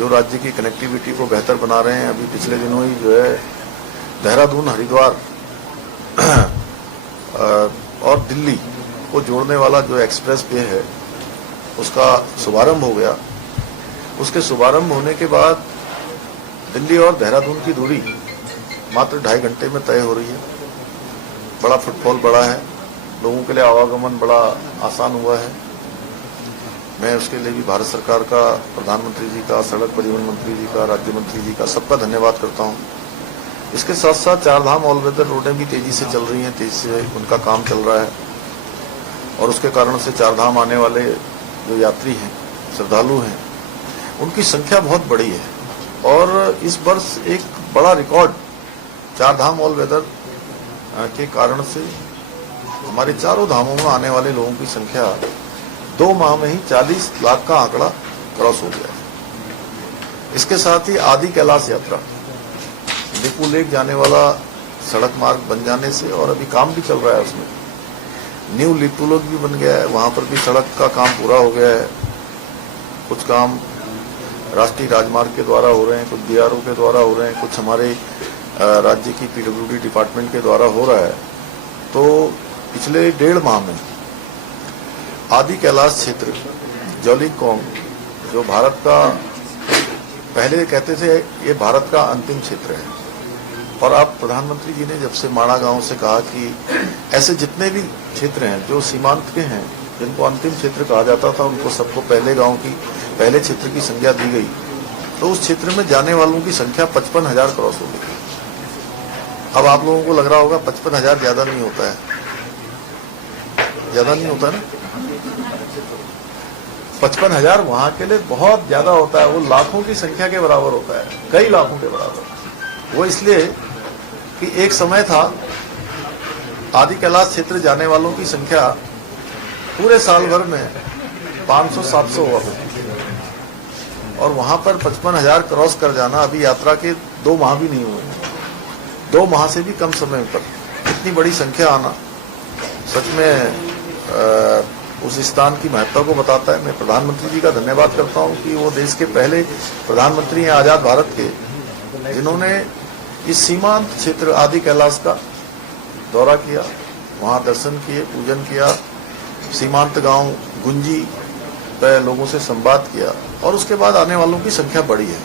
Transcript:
जो राज्य की कनेक्टिविटी को बेहतर बना रहे हैं। अभी पिछले दिनों ही जो है देहरादून, हरिद्वार और दिल्ली को जोड़ने वाला जो एक्सप्रेस वे है उसका शुभारंभ हो गया। उसके शुभारंभ होने के बाद दिल्ली और देहरादून की दूरी मात्र 2.5 घंटे में तय हो रही है। बड़ा फुटफॉल बढ़ा है, लोगों के लिए आवागमन बड़ा आसान हुआ है। मैं उसके लिए भी भारत सरकार का, प्रधानमंत्री जी का, सड़क परिवहन मंत्री जी का, राज्य मंत्री जी का, सबका धन्यवाद करता हूं। इसके साथ साथ चारधाम ऑल वेदर रोडें भी तेजी से चल रही हैं, तेजी से उनका काम चल रहा है और उसके कारण से चारधाम आने वाले जो यात्री हैं, श्रद्धालु हैं, उनकी संख्या बहुत बड़ी है। और इस वर्ष एक बड़ा रिकॉर्ड चारधाम ऑल वेदर के कारण से हमारे चारों धामों में आने वाले लोगों की संख्या 2 माह में ही 40 लाख का आंकड़ा क्रॉस हो गया है। इसके साथ ही आदि कैलाश यात्रा, लिपू लेक जाने वाला सड़क मार्ग बन जाने से, और अभी काम भी चल रहा है उसमें, न्यू लिपू लेक भी बन गया है, वहां पर भी सड़क का काम पूरा हो गया है। कुछ काम राष्ट्रीय राजमार्ग के द्वारा हो रहे हैं, कुछ बीआरओ के द्वारा हो रहे हैं, कुछ हमारे राज्य की पीडब्ल्यूडी डिपार्टमेंट के द्वारा हो रहा है। तो पिछले 1.5 माह में आदि कैलाश क्षेत्र, जौलीकोंग, जो भारत का, पहले कहते थे ये भारत का अंतिम क्षेत्र है, और अब प्रधानमंत्री जी ने जब से माणा गांव से कहा कि ऐसे जितने भी क्षेत्र हैं जो सीमांत के हैं, जिनको अंतिम क्षेत्र कहा जाता था, उनको सबको पहले गांव की, पहले क्षेत्र की संज्ञा दी गई, तो उस क्षेत्र में जाने वालों की संख्या 55,000 क्रॉस हो गई। अब आप लोगों को लग रहा होगा 55,000 ज्यादा नहीं होता है, ज्यादा नहीं होता ना। 55,000 वहां के लिए बहुत ज्यादा होता है, वो लाखों की संख्या के बराबर होता है, कई लाखों के बराबर। वो इसलिए कि एक समय था आदि कैलाश क्षेत्र जाने वालों की संख्या पूरे साल भर में 500-700 हुआ करती थी, और वहां पर 55,000 क्रॉस कर जाना अभी यात्रा के 2 माह भी नहीं हुए, 2 माह से भी कम समय पर इतनी बड़ी संख्या आना सच में उस स्थान की महत्ता को बताता है। मैं प्रधानमंत्री जी का धन्यवाद करता हूं कि वो देश के पहले प्रधानमंत्री हैं आजाद भारत के, जिन्होंने इस सीमांत क्षेत्र आदि कैलाश का दौरा किया, वहां दर्शन किए, पूजन किया, सीमांत गांव गुंजी पे लोगों से संवाद किया, और उसके बाद आने वालों की संख्या बढ़ी है।